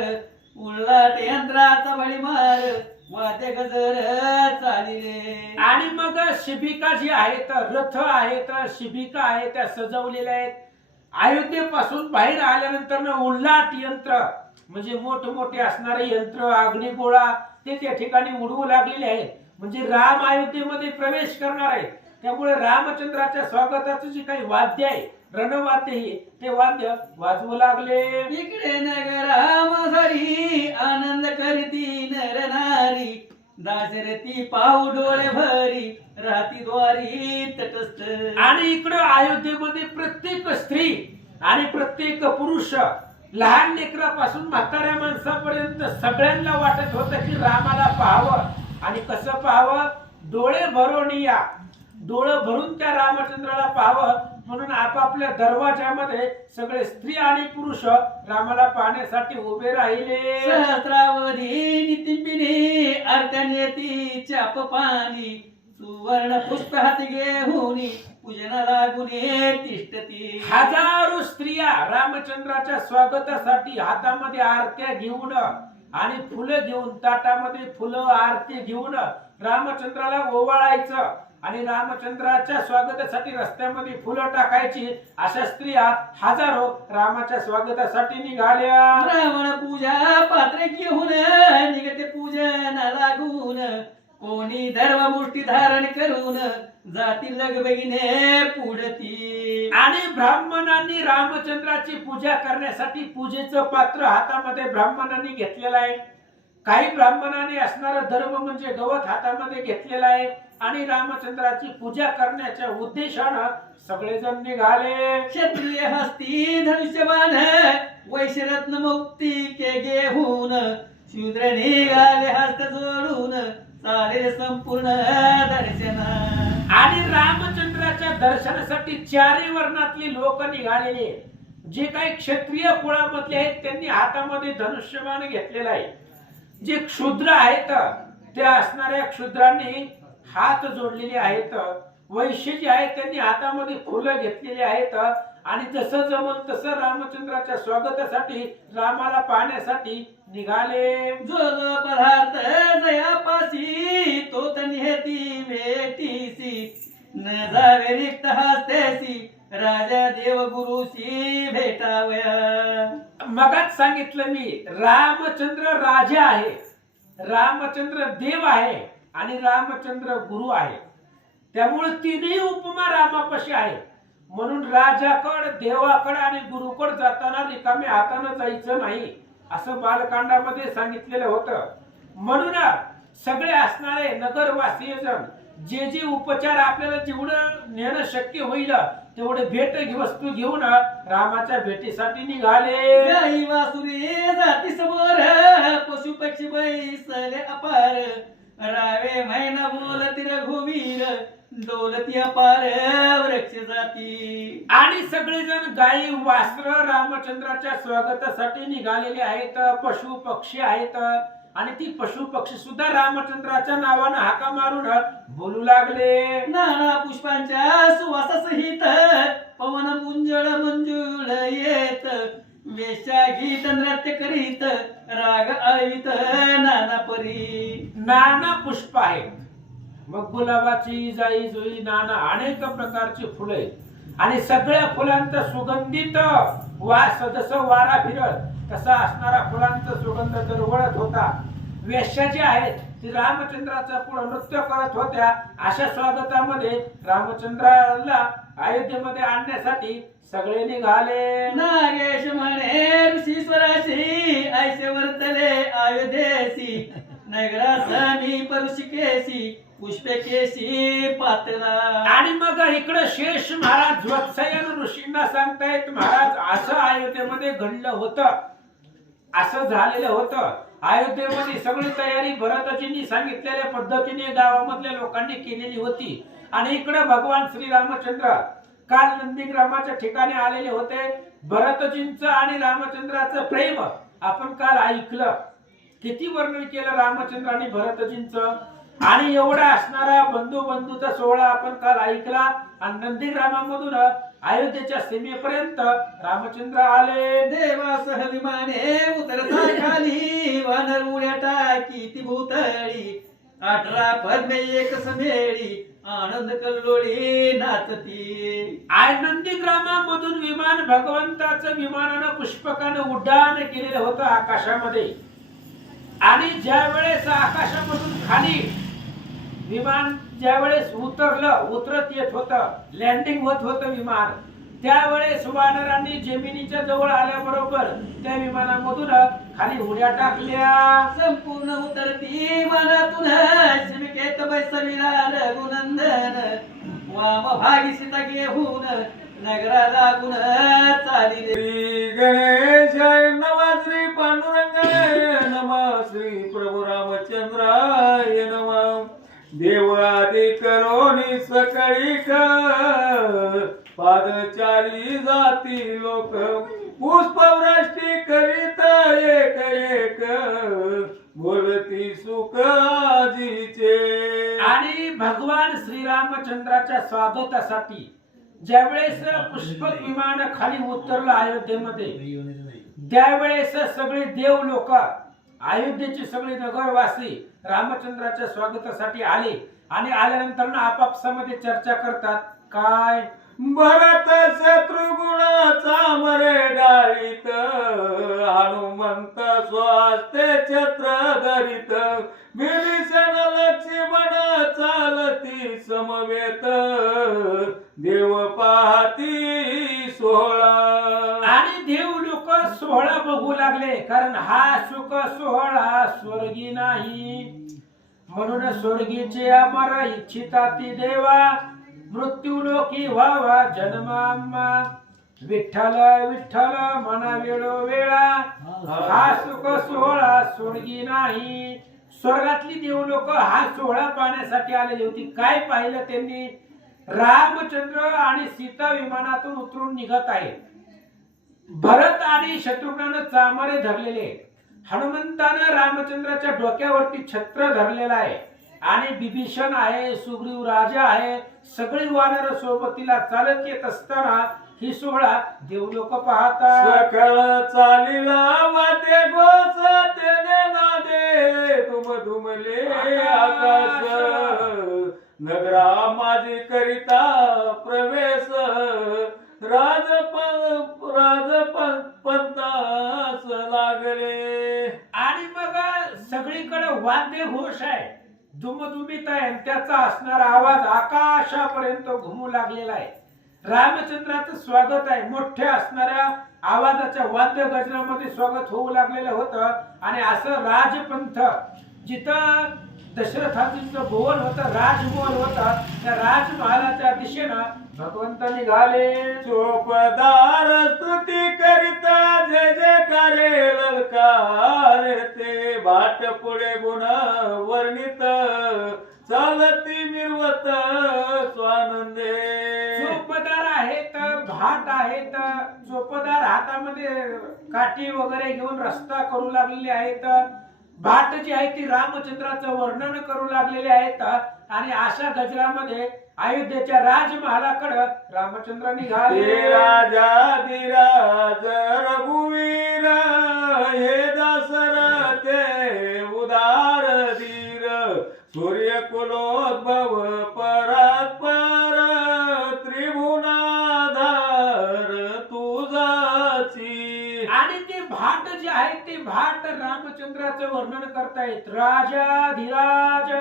उल्हाट यंत्राचा बळी मार वाद्य गजर चालिले. आणि मग शिबिका जी आहेत रथ आहेत शिबिका आहेत त्या सजवलेल्या आहेत. अयोध्येपासून बाहेर आल्यानंतर उल्हाट यंत्र म्हणजे मोठमोठे असणारे यंत्र अग्निगोळा ते त्या ठिकाणी उडवू लागलेले आहे. म्हणजे राम अयोध्येमध्ये प्रवेश करणार आहे. त्यामुळे रामचंद्राच्या स्वागताचं जे काही वाद्य आहे रणवाद्य हे ते वाद्य वाजवू लागले. इकडे नगरामधरी आनंद करती नर नारी, दाशरथी पाहू डोळे भरी राती द्वारी तटस्थ. आणि इकडं अयोध्येमध्ये प्रत्येक स्त्री आणि प्रत्येक पुरुष लहान लेकरापासून म्हाताऱ्या माणसापर्यंत सगळ्यांना वाटत होतं की रामाला पाहावं. आणि कसं पाहावं? डोळे भरून या, डोळं भरून त्या रामचंद्राला पाहावं म्हणून आपापल्या दरवाजामध्ये सगळे स्त्री आणि पुरुष रामाला पाहण्यासाठी उभे राहिले. सहस्रावधी नितिंबिनी आरत्याने चाप पाणी, सुवर्ण पुष्प हाती घेऊन पूजना लागून तिष्ठती. हजारो स्त्रिया रामचंद्राच्या स्वागतासाठी हातामध्ये आरत्या घेऊन आणि फुलं घेऊन ताटामध्ये फुलं आरती घेऊन रामचंद्राला ओवाळायचं आणि रामचंद्राच्या स्वागतासाठी रस्त्यामध्ये फुलं टाकायची. अशा स्त्रिया हजारो रामाच्या स्वागतासाठी निघाल्या. रावण पूजा पात्रे घेऊन निघते पूजन लागून, कोणी धर्म मुष्टी धारण करून जाती लगबगीने पुढती. आणि ब्राह्मणांनी रामचंद्राची पूजा करण्यासाठी पूजेचं पात्र हातामध्ये ब्राह्मणांनी घेतलेलं आहे. काही ब्राह्मणांनी असणारं धर्म म्हणजे गवत हातामध्ये घेतलेलं आहे आणि रामचंद्राची पूजा करण्याच्या उद्देशानं सगळेजण निघाले. क्षत्रिय हस्ती धनुष्यबाण वैश्यरत्न मुक्ती के घेऊन, शूद्र निघाले हस्त जोडून चालेल संपूर्ण दर्शन. आणि रामचंद्राच्या दर्शनासाठी चारही वर्णातली लोक निघालेली आहेत. जे काही क्षत्रिय कुळामधले आहेत त्यांनी हातामध्ये धनुष्यबाण घेतलेला आहे. जे क्षुद्र आहेत त्या असणाऱ्या क्षुद्रांनी हात जोडलेले आहेत. वैश्य जे आहेत त्यांनी हातामध्ये फुलं घेतलेली आहेत आणि जसं जमल तसं रामचंद्राच्या स्वागतासाठी रामाला पाहण्यासाठी निघाले. जो जो पदार्थ जयापासी तो तनिहेती भेटीसी, न जावे रिक्त हस्तेसी राजा देव गुरुशी भेटावया. मगाच सांगितलं मी रामचंद्र राजा आहे, रामचंद्र देव आहे आणि रामचंद्र गुरु आहे. त्यामुळे तीनही उपमा रामापाशी आहे. म्हणून राजाकड देवाकड आणि गुरुकड जाताना रिकाम्या हाताने जायचं नाही असं बालकांडामध्ये सांगितलेलं होतं. म्हणून सगळे असणारे नगरवासीय जण जे जे उपचार आपल्याला जेवढं नेणं शक्य होईल तेवढे भेट वस्तू घेऊन रामाच्या भेटीसाठी निघाले. गाई वासुरी जाती समोर पशु पक्षी बैसले अपार, रावे महिना बोलती रघुवीर डोलती अपार वृक्ष जाती. आणि सगळेजण गाई वासर रामचंद्राच्या स्वागतासाठी निघालेले आहेत. पशु पक्षी आहेत आणि ती पशु पक्षी सुद्धा रामचंद्राच्या नावानं हाका मारून बोलू लागले. नाना पुष्पांच्या सुवासासहित पवन मुंजळ मंजुळ येत, वेश्या गीत नृत्य करीत राग आळवीत नाना परी. नाना पुष्प आहेत. मग गुलाबाची जाई जुई नाना अनेक प्रकारची फुले आहेत आणि सगळ्या फुलांचा सुगंधित वास जसं वारा फिरत तसा असणारा फुलांचा सुगंध दरवळत होता. वेश्या ज्या आहेत ती रामचंद्राचा पुढे नृत्य करत होत्या. अशा स्वागतामध्ये रामचंद्राला अयोध्येमध्ये आणण्यासाठी सगळे निघाले. नागेश म्हणे ऋषी स्वराशी ऐसे वर्तले अयोध्येसी, नगरासमी परुषिकेसी पुष्पकेशी पातला. आणि मग इकडे शेष महाराज वत्सयन ऋषींना सांगतायत महाराज असं अयोध्येमध्ये घडलं होतं, असं झालेलं होतं. अयोध्येमध्ये सगळी तयारी भरतजींनी सांगितलेल्या पद्धतीने गावामधल्या लोकांनी केलेली होती. आणि इकडे भगवान श्री रामचंद्र काल नंदीग्रामाच्या ठिकाणी आलेले होते. भरतजींचं आणि रामचंद्राचं प्रेम आपण काल ऐकलं. किती वर्णन केलं रामचंद्र आणि भरतजींचं. आणि एवढा असणारा बंधूचा सोहळा आपण काल ऐकला. आणि नंदीग्रामामधून अयोध्येच्या सीमेपर्यंत रामचंद्र आले. देवासह विमाने उतरता खाली वानर उड्या टाकी ती भूतळी, 18 पद्मे एक समेळी आनंद कल्लोळी नाचती. आनंदी ग्रामामधून विमान भगवंताचं विमानानं पुष्पकानं उड्डाण केलेलं होतं आकाशामध्ये. आणि ज्या वेळेस आकाशामधून खाली विमान ज्या वेळेस उतरत येत होतं, लँडिंग होत होतं विमान, त्यावेळेस वानरांनी जमिनीच्या जवळ आल्याबरोबर त्या विमानामधून खाली उड्या टाकल्या. संपूर्ण उतरती मनातून शिमिकेत बैसविला रघुनंदन. वाम भागी सीता घेऊन नगरा लागून चालिले. श्री गणेशाय नमः, श्री पांडुरंगाय नमः, श्री प्रभू रामचंद्राय नमः. देव आदि करोनी सकळी पादचारी जाती लोक पुष्पवृष्टी करीत एक एक बोलती सुख आजीचे. आणि भगवान श्रीरामचंद्राच्या स्वागतासाठी ज्यावेळेस पुष्पक विमान खाली उतरलं अयोध्येमध्ये, त्यावेळेस सगळे देव लोक, अयोध्येचे सगळे नगरवासी रामचंद्राच्या स्वागतासाठी आले. आणि आल्यानंतर आपापसामध्ये चर्चा करतात. काय? भरत शत्रुघ्नाचा मरे डाळीत, हनुमंत स्वास्ते छत्र धरित, विभीषण लक्ष्मण चालती समवेत, देव पाहती सोहळा. आणि देव लोक सोहळा बघू लागले, कारण हा सुख सोहळा स्वर्गी नाही. म्हणून स्वर्गीचे अमर इच्छिता ती देवा, मृत्यू लोकी व्हावा जन्माम्मा. विठ्ठल विठ्ठल मना वेळोवेळा, हा सुख सोहळा स्वर्गी नाही. स्वर्गातली देव लोक हा सोहळा पाहण्यासाठी आलेली होती. काय पाहिलं त्यांनी? रामचंद्र आणि सीता विमानातून उतरून निघत आहे. भरत आणि शत्रुघ्नानं चामारे धरलेले, हनुमंतानं रामचंद्राच्या डोक्यावरती छत्र धरलेला आहे, आणि विभीषण आहे, सुग्रीव राजा आहे, सगळी वानर सोबतीला चालत येत असताना ही सोहळा देवलोक पाहतात. सकळ चालिला वाटे गोस तेने नादे, तुम तुमले आकाश, नगरा माझी करिता प्रवेश, पंतास लागले. आणि मग सगळीकडे वाद्य घोष आहे, दुमदुमीत आहे, आणि त्याचा असणारा आवाज आकाशापर्यंत घुमू लागलेला आहे. रामचंद्राचं स्वागत आहे, मोठ्या असणाऱ्या आवाजाच्या वाद्य गजरामध्ये स्वागत होऊ लागलेलं होतं. आणि असं राजपंथ, जिथं दशरथाचं भुवन होतं, राजमहल होता, त्या राजमहालाच्या दिशेनं भगवंत निघाले. चोपदार स्तुती करिता जय जयकारे ललकार, ते बाट पुढे गुण वर्णित, चालती मिरवत स्वानंदे. चोपदार आहेत, भाट आहेत. चोपदार हातामध्ये काठी वगैरे घेऊन रस्ता करू लागलेले आहेत. भाट जी आहे ती रामचंद्राचं वर्णन करू लागलेले आहेत. आणि अशा गजरामध्ये अयोध्येच्या राजमहालाकडे रामचंद्र निघाले. राजाधिराज रघुवीर, हे दशरथे उदार धीर, सूर्य कुलोद्भव परात्पर, त्रिभुवनाधार तुझाची. आणि ते भाट जे आहे ते भाट रामचंद्राचं वर्णन करतायत. राजाधिराज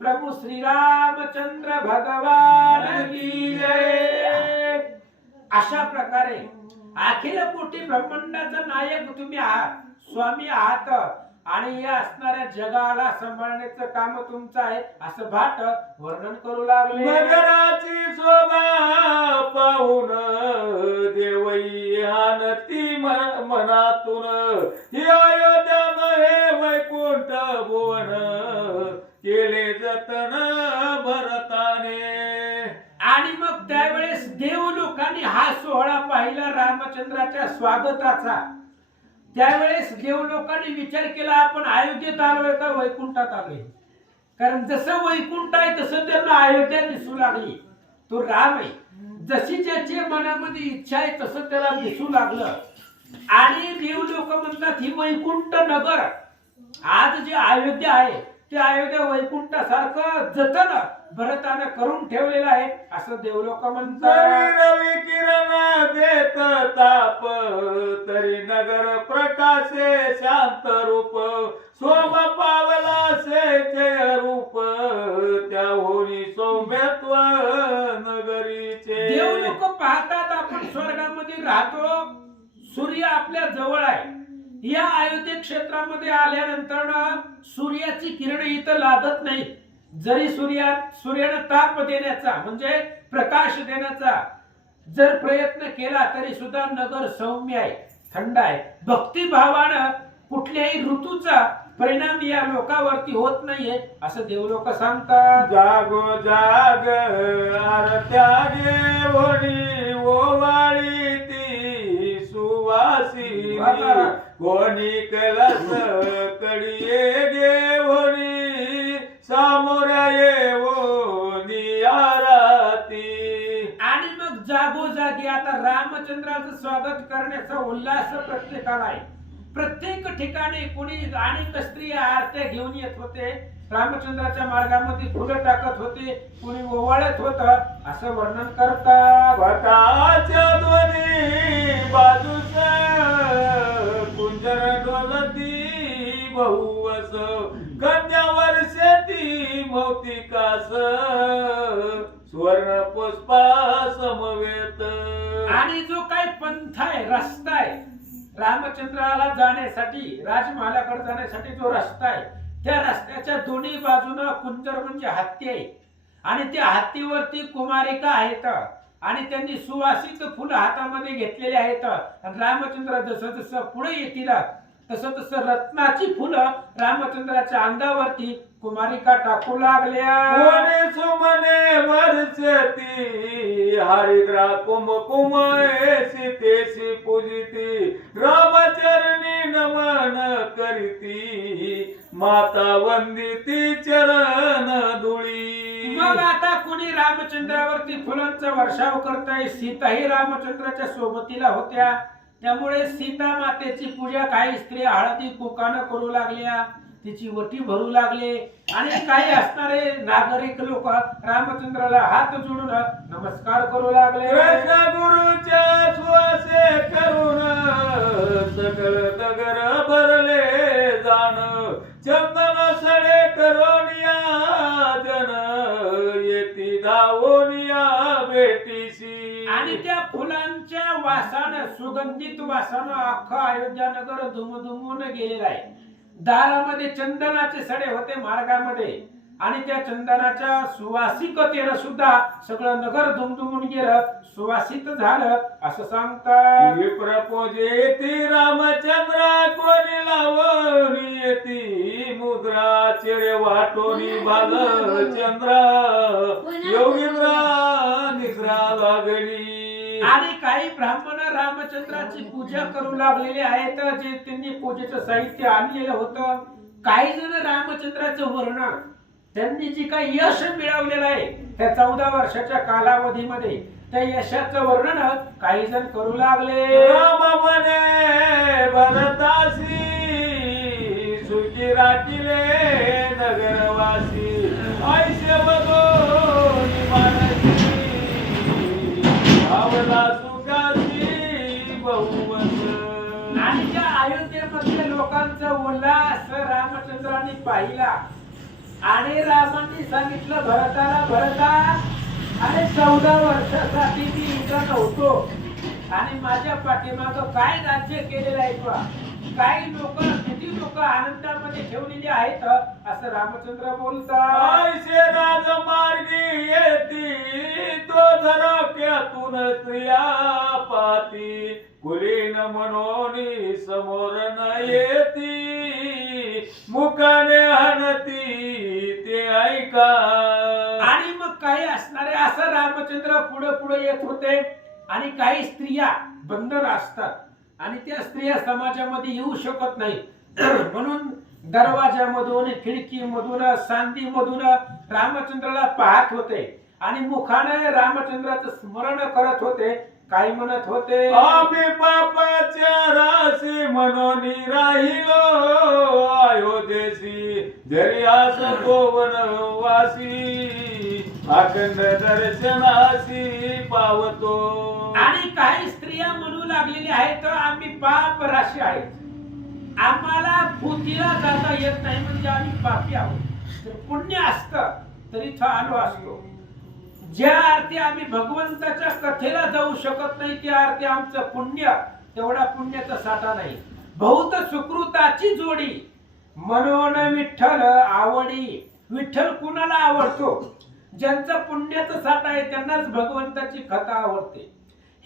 प्रभू श्रीरामचंद्र भगवान की जय. अशा प्रकारे अखिल कोटी ब्रह्मांडाचा नायक तुम्ही आहात, स्वामी आहात, आणि या असणाऱ्या जगाला सांभाळण्याचं काम तुमचं आहे, असं भाट वर्णन करू लागले. नगराची शोभा पाहून देवई आनती मनातून, ही अयोध्या नव्हे वैकुंठ भुवन, केले जतन भरताने. आणि मग त्यावेळेस देव लोकांनी हा सोहळा पाहिला रामचंद्राच्या स्वागताचा. त्यावेळेस देव लोकांनी विचार केला, आपण अयोध्येत आलोय का वैकुंठात आलोय? कारण जसं वैकुंठ आहे तसं त्यांना अयोध्या दिसू लागली. तो राम आहे, जशी ज्याच्या मनामध्ये इच्छा आहे तसं त्याला दिसू लागलं. आणि देव लोक म्हणतात ही वैकुंठ नगर, आज जे अयोध्या आहे ते अयोध्या वैकुंठासारखं जतन भरतानं करून ठेवलेलं आहे असं देवलोक तरी म्हणतात. रवी किरण देत ताप तरी नगर प्रकाशे शांत रूप सोम पावला से जय रूप त्या होनी सौम्यत्व नगरीचे. देव लोक पाहतात आपण स्वर्गामध्ये राहतो, सूर्य आपल्या जवळ आहे. या अयोध्ये क्षेत्रामध्ये आल्यानंतर सूर्याची किरण इथं लागत नाही. जरी सूर्यानं ताप देण्याचा म्हणजे प्रकाश देण्याचा जर प्रयत्न केला तरी सुद्धा नगर सौम्य आहे, थंड आहे. भक्तिभावानं कुठल्याही ऋतूचा परिणाम या लोकावरती होत नाहीये असं देवलोक सांगतात. जागो जाग आरत्या घेऊनी ओवाळी ती सुवासिनी कोणी कलस कडिये घेऊनी सामोऱ्या येऊनी आरती. आणि मग जागोजागी आता रामचंद्राचं स्वागत करण्याचा उल्हास प्रत्येकाला आहे. प्रत्येक ठिकाणी कोणी अनेक स्त्रिया आरत्या घेऊन येत होते, रामचंद्राच्या मार्गामध्ये फुलं टाकत होते, कोणी ओवाळत होत असं वर्णन करतात. वटाच्या दोन्ही बाजूस कुंजर डोलती बहुवस कन्यावर शेती मौतिकास सुवर्ण पुष्पा समवेत. आणि जो काही पंथ आहे, रस्ता आहे रामचंद्राला जाण्यासाठी, राजमहालाकडे जाण्यासाठी जो रस्ता आहे त्या रस्त्याच्या दोन्ही बाजूनं कुंजर म्हणजे हत्ती आहे आणि त्या हत्तीवरती कुमारिका आहेत आणि त्यांनी सुवासित फुलं हातामध्ये घेतलेले आहेत. आणि रामचंद्र जसं जसं पुढे येतील तसं तसं रत्नाची फुलं रामचंद्राच्या अंगावरती कुमारिका टाकू लागल्या. कोणी सुमने वर्षती हरिद्रा कुमकुम सीतेशी पूजिती रामचरणी नमन करीती माता वंदिती चरण धुळी. मग आता कोणी रामचंद्रावरती फुलांचा वर्षाव करताय. सीताही रामचंद्राच्या सोबतीला होत्या, त्यामुळे सीता मातेची पूजा काही स्त्रिया हळदी कुंकानं करू लागल्या, तिची वटी भरू लागले. आणि काही असणारे नागरिक लोक रामचंद्राला हात जोडून नमस्कार करू लागले. कृष्ण गुरुच्या सुवासे करून सकळ नगर भरले जाण चंदन सडे करोनिया जन येती धावोनिया भेटीशी. आणि त्या फुलांच्या वासानं, सुगंधित वासानं अख्खा अयोध्या नगर धुमधुमून गेलेलं आहे. दारामध्ये चंदनाचे सडे होते मार्गामध्ये आणि त्या चंदनाच्या सुवासिकतेनं सुद्धा सगळं नगर दुमदुमून गेलं, सुवासित झालं असं सांगतात. विप्र पूजेती रामचंद्र कोणी लावणी येती मुद्रा चिरे वाटोनी बालचंद्र योगींद्रा निद्रा लागली. आणि काही ब्राह्मण रामचंद्राची पूजा करू लागलेले आहेत, जे त्यांनी पूजेचं साहित्य आणलेलं होतं. काही जण रामचंद्राचं वर्णन, त्यांनी जी काही यश मिळवलेलं आहे त्या 14 वर्षाच्या कालावधीमध्ये, त्या यशाचं वर्णन काही जण करू लागले. राम म्हणे भरतासी सुखी राखिले नगरवासी ऐसे बघून मानसी आवला सुखासी बहुवस. आणि त्या अयोध्येमधल्या लोकांचा उल्हास रामचंद्रांनी पाहिला आणि रामांनी सांगितलं भरताला, भरता अरे 14 वर्षासाठी मी इथं नव्हतो आणि माझ्या पाठीमागं काय राज्य केलेलं आहे तुला, काही लोक, किती लोक आनंदामध्ये ठेवलेली आहेत असं रामचंद्र बोलतात. ऐसे राजमार्गी येती तो झरोक्यातून स्त्रिया पाती कुलीन मनोनी समोर न येती मुखाने हनती ते ऐका. आणि मग काही असणारे असं रामचंद्र पुढे पुढे येत होते आणि काही स्त्रिया बंधन असतात आणि त्या स्त्रिया समाजामध्ये येऊ शकत नाही म्हणून दरवाजामधून, खिडकीमधून, सांदीमधून रामचंद्राला पाहत होते आणि मुखाने रामचंद्राचं स्मरण करत होते. काय म्हणत होते? आम्ही पापाच्या राशी म्हणून राहिलो अयोध्येशी जरी असतो वनवासी अखंड दर्शनासी पावतो. आणि काही स्त्रिया म्हणू लागलेल्या आहेत आम्ही पाप राशी आहेत, आम्हाला भूतीला जाता येत नाही म्हणजे आम्ही पापी आहोत. तर पुण्य असतं तरी इथं आलो असतो. ज्या अर्थी आम्ही भगवंताच्या कथेला जाऊ शकत नाही त्या अर्थी आमचं पुण्य तेवढा पुण्याचा साठा नाही. बहुत सुकृताची जोडी मनोन विठ्ठल आवडी. विठ्ठल कुणाला आवडतो? ज्यांचा पुण्याचा साठा आहे त्यांनाच भगवंताची कथा आवडते.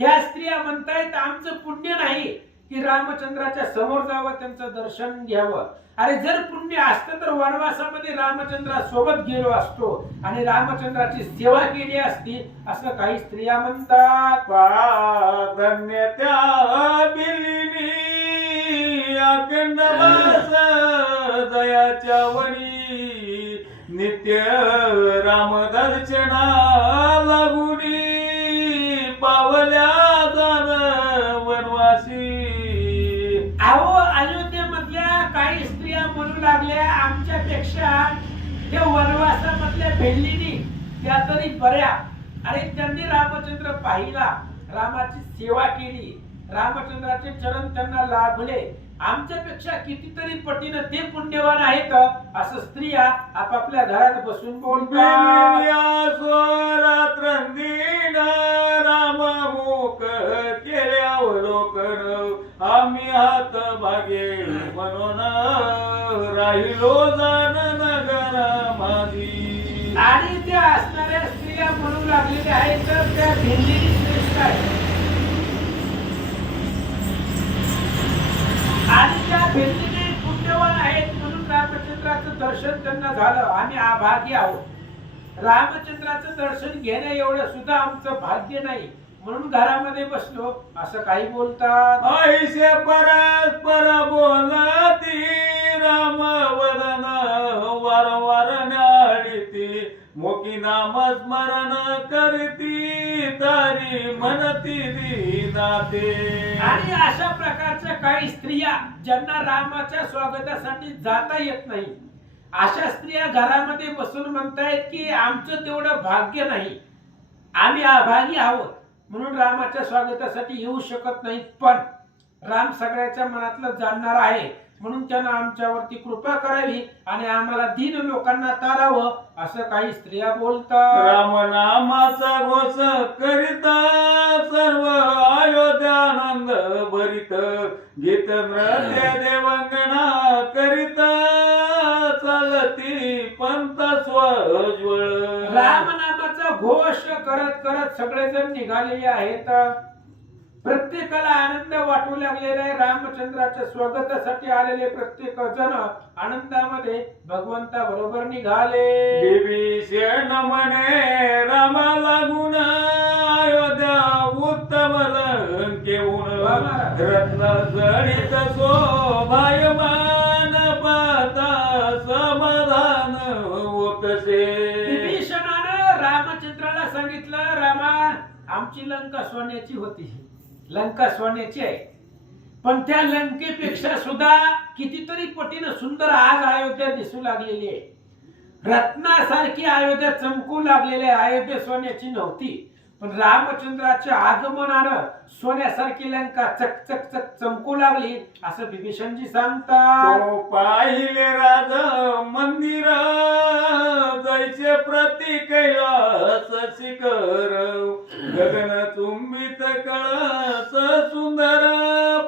ह्या स्त्रिया म्हणतायत आमचं पुण्य नाही की रामचंद्राच्या समोर जावं त्यांचं दर्शन घ्यावं. अरे जर पुण्य असतं तर वनवासामध्ये रामचंद्रासोबत गेलो असतो आणि रामचंद्राची सेवा केली असती असं काही स्त्रिया म्हणतात. धन्य त्या बिलिनी अखंड वास दयाच्या वनी नित्य राम दर्शना लागुनी पावल्या जाण वनवासी. अहो अयोध्येमधल्या काही स्त्रिया म्हणू लागल्या आमच्यापेक्षा त्या वनवासामधल्या भेल्लीनी त्या तरी बऱ्या. अरे त्यांनी रामचंद्र पाहिला, रामाची सेवा केली, रामचंद्राचे चरण त्यांना लाभले, आमच्यापेक्षा कितीतरी पटीनं ते पुण्यवान आहेत असं स्त्रिया आपापल्या घरात बसून बोलतात. स्वरात्रंदीन राममुख केल्यावलोकन आम्ही हात भागे म्हणून राहिलो जाण नगर माझी. आणि त्या असणाऱ्या स्त्रिया म्हणू लागलेल्या आहेत तर त्या भेल्लीनी श्रेष्ठ आहे. आणि त्या भेल्लीने पुण्यवान आहेत म्हणून रामचंद्राचं दर्शन त्यांना झालं. आम्ही अभागी आहोत, रामचंद्राचं दर्शन घेण्या एवढं सुद्धा आमचं भाग्य नाही म्हणून घरामध्ये बसलो असं काही बोलतात. ऐसे परस्पर बोलती राम वदन वारंवार न्याडीती मोकी नाम स्मरण करती तारी मनती दीनाते. आणि अशा प्रकारच्या काही स्त्रिया ज्यांना रामाच्या स्वागतासाठी जाता येत नाही अशा स्त्रिया घरामध्ये बसून म्हणतायत की आमचं तेवढं भाग्य नाही, आम्ही अभागी आहोत म्हणून रामाच्या स्वागतासाठी येऊ शकत नाही. पण राम सगळ्याच्या मनातलं जाणणार आहे म्हणून त्यानं आमच्यावरती कृपा करावी आणि आम्हाला दीन लोकांना तारावं असं काही स्त्रिया बोलतात. राम नामाचा घोष करिता सर्व अयोध्यानंद भरित गीत नृत्य देवंगना करिता चालती पंत स्वज्वळ. राम नामाचा घोष करत करत सगळेजण निघालेले आहेत. प्रत्येकाला आनंद वाटू लागलेला आहे. रामचंद्राच्या स्वागतासाठी आलेले प्रत्येक जण आनंदामध्ये भगवंता बरोबर निघाले. विभीषण म्हणे रामा लागून अयोध्या उत्तम लंकेहून रत्न जडित शोभायमान पाहता समाधान होतसे. विभीषणानं रामचंद्राला सांगितलं रामा आमची लंका सोन्याची होती, लंका सोन्याची आहे, पण त्या लंकेपेक्षा सुद्धा कितीतरी पटीनं सुंदर आज अयोध्या दिसू लागलेली आहे. रत्नासारखी अयोध्या चमकू लागलेली आहे. अयोध्या सोन्याची नव्हती पण रामचंद्राच्या आगमनानं सोन्यासारखी लंका चक चक चक चमकू लागली असं विभीषणजी सांगतात. तो पाहिले राज मंदिर जैसे प्रति कैलास शिखर गगन चुंबित कळस सुंदर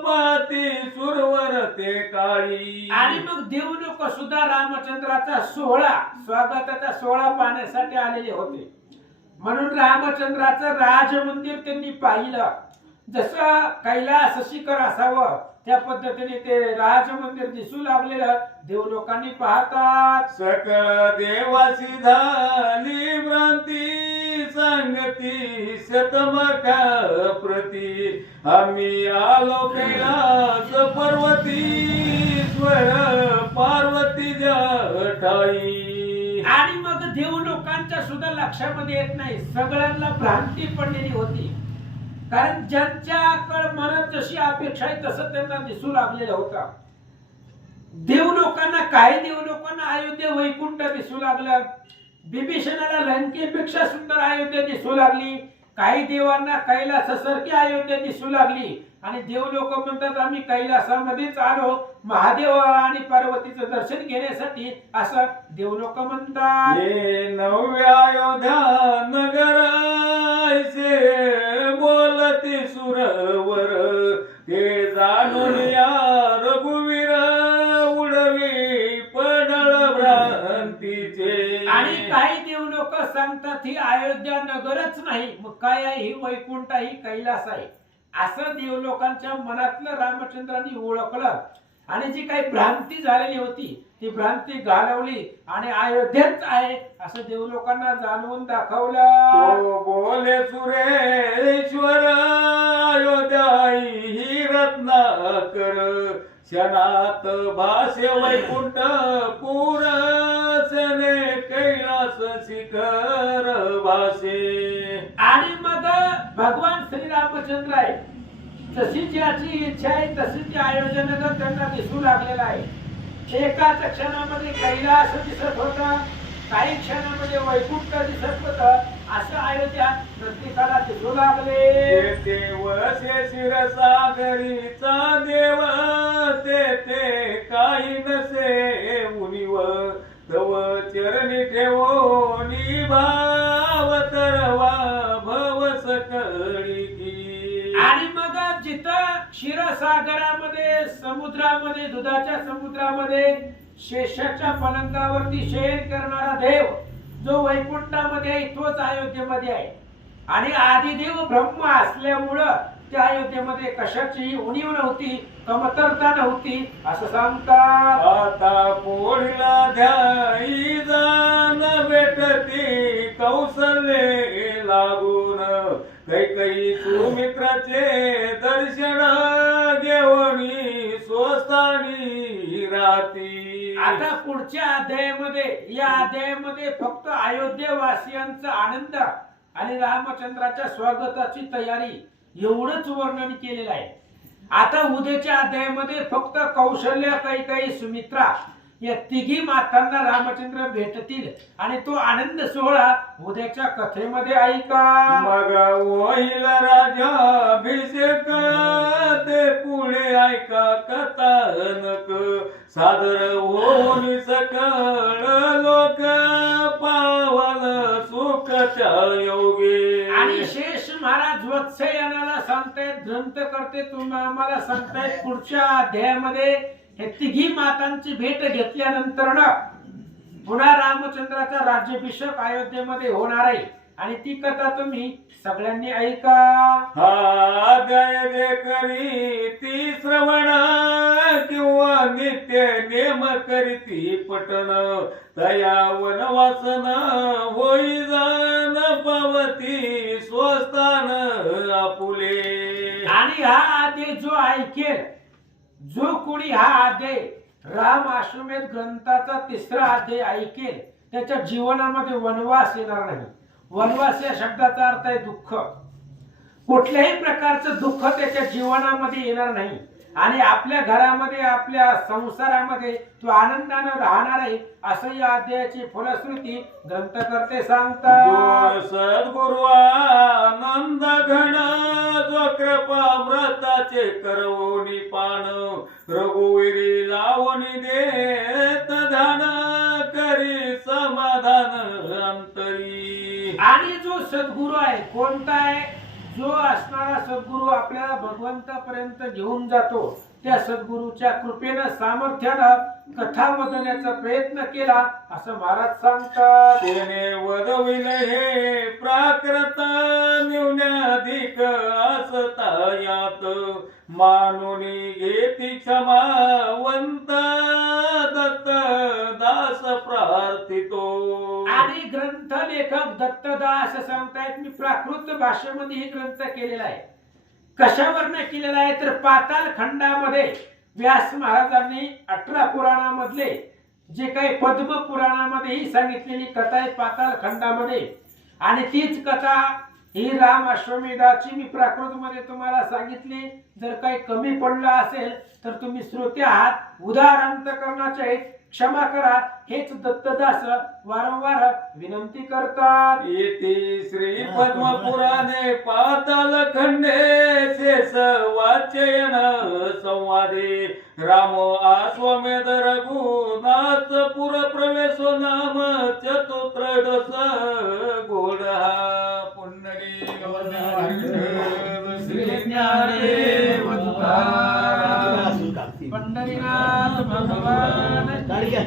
पाती सुरवर ते काळी. आणि मग देव लोक सुद्धा रामचंद्राचा सोहळा स्वागताचा सोहळा पाहण्यासाठी आलेले होते म्हणून रामचंद्राचं राज मंदिर त्यांनी पाहिलं. जसं कैलास शिखर असावं त्या पद्धतीने ते राज मंदिर दिसू लागलेलं देव लोकांनी पाहतात. सकळ देवासी झाली भ्रांती सांगती शतमका प्रती आम्ही आलो कैलास पर्वती स्वर पार्वती जठाई. आणि मग देव लोकांच्या सुद्धा लक्षामध्ये येत नाही, सगळ्यांना भ्रांती पडलेली होती. कारण ज्यांच्याकडे मनात जशी अपेक्षा आहे तसं त्यांना दिसू लागलेलं होतं. देव लोकांना काही देव लोकांना दिसू लागलं. बिभीषणाला लंकेपेक्षा सुंदर अयोध्या दिसू लागली. काही देवांना कैलासासारखी अयोध्या दिसू लागली. आणि देव लोक म्हणतात आम्ही कैलासामध्येच आलो महादेव आणि पार्वतीचं दर्शन घेण्यासाठी, असं देव लोक म्हणतात. ये नव्या अयोध्या नगर ऐसे बोलती सुरवर, ते जाणून या रघुवीर उडवी पडळ भ्रांतीचे. आणि काही देव लोक सांगतात ही अयोध्या नगरच नाही, मग काय आहे, ही वैकुंठ, ही कैलास आहे, असं देव लोकांच्या मनातलं रामचंद्रांनी ओळखलं. आणि जी काही भ्रांती झालेली होती ती भ्रांती घालवली आणि अयोध्येच आहे असं देव लोकांना जाणवून दाखवलं. तो बोले सुरेश्वर अयोध्या ही रत्नाकर, क्षणात भाष्य वैकुंठ पूर सने कैलास शिखर भाषे. आणि मग भगवान श्री रामचंद्र आहे, जशी ज्याची इच्छा आहे तशी ती आयोजन त्यांना दिसू लागलेला आहे. एकाच क्षणामध्ये कैलास दिसत होता, काही क्षणामध्ये वैकुंठ दिसत होत, असं अयोध्या प्रत्येकाला दिसू लागले. देवसे शिरसागरीचा देव, ते काही नसे उनिव, तव चरणी ठेवोनी भाव तरवा भव सकळी की. आणि मग जिथं क्षीरसागरामध्ये, समुद्रामध्ये, दुधाच्या समुद्रामध्ये शेषाच्या पलंगावरती शयन करणारा देव जो वैकुंठामध्ये आहे तोच अयोध्येमध्ये आहे. आणि आदिदेव ब्रह्म असल्यामुळं त्या अयोध्येमध्ये कशाची उणीव नव्हती, कमतरता नव्हती, असं सांगतात. आता पोळीला ध्याई जाण भेटती कौशल्ये लागून, कैकई सुमित्राचे दर्शन घेऊनी स्वस्थानी राहती. आता पुढच्या अध्यायामध्ये, या अध्यायामध्ये फक्त अयोध्येवासियांचा आनंद आणि रामचंद्राच्या स्वागताची तयारी एवढंच वर्णन केलेलं आहे. आता उद्याच्या अध्यायामध्ये फक्त कौशल्य, कैकेयी, सुमित्रा या तिघी मातांना रामचंद्र भेटतील आणि तो आनंद सोहळा उद्याच्या कथेमध्ये ऐका. मग होईल राजाभिषेक, ते पुढे ऐका कथानक, सादर होऊन सकळ लोक पावल सुख त्या योगे. आणि शेष महाराज वत्सयानाला सांगतायत, ग्रंथ करते तुम्ही आम्हाला सांगतायत पुढच्या अध्यायामध्ये हे तिघी मातांची भेट घेतल्यानंतर ना पुन्हा रामचंद्राचा राज्याभिषेक अयोध्येमध्ये होणार आहे आणि ती कथा तुम्ही सगळ्यांनी ऐका. हा अध्याय करी ती श्रवण, किंवा नित्य नेम करीती पठण, तया वनवासन होई जाण पावती स्वस्थान आपुले. आणि हा आदेश जो ऐकेल, जो कोणी हा अध्याय राम आश्रमेध ग्रंथाचा तिसरा अध्याय ऐकेल त्याच्या जीवनामध्ये वनवास येणार नाही. वनवास या शब्दाचा अर्थ आहे दुःख. कुठल्याही प्रकारचं दुःख त्याच्या जीवनामध्ये येणार नाही आणि आपल्या घरामध्ये, आपल्या संसारामध्ये तो आनंदाने राहणार आहे असं या अध्यायाची फलश्रुती ग्रंथकर्ते सांगतात. जो सद्गुरु आनंद घन, जो कृपामृताचे करवोनी पान, रघुवीरी लावणी देत ध्यान, करी समाधान अंतरी. आणि जो सद्गुरू आहे, कोणता आहे, जो असणारा सद्गुरू आपल्याला भगवंतापर्यंत घेऊन जातो, त्या सद्गुरूच्या कृपेनं, सामर्थ्यानं कथा वदण्याचा प्रयत्न केला असं महाराज सांगतात. तेने वदविले हे प्राकृत, न्यून्याधिक असता यात, मानुनी घेती क्षमावंत, दत्त दास प्रार्थितो. आणि ग्रंथ लेखक दत्तदास सांगतायत, मी प्राकृत भाषेमध्ये ही ग्रंथ केलेला आहे. कशावरनं केलेला आहे तर पाताल खंडामध्ये व्यास महाराजांनी 18 पुराणामधले जे काही पद्म पुराणामध्येही सांगितलेली कथा आहे पाताल खंडामध्ये, आणि तीच कथा ही राम अश्वमेधाची मी प्राकृत मध्ये तुम्हाला सांगितली. जर काही कमी पडलं असेल तर तुम्ही श्रोते आहात, उदाहरण करण्याचे क्षमा करा हेच दत्तदास वारंवार विनंती करतात. इति श्री पद्म पुराणे पाताल खंडे शेष वाचयन संवादे राम आश्वमेध रघुनाथ पुर प्रवेशो नाम चतुर्त्रयोदश घोडा पुंडरी श्री ज्ञानदेव तुकाराम काढ पंढरीनाथ भगवान घ्या.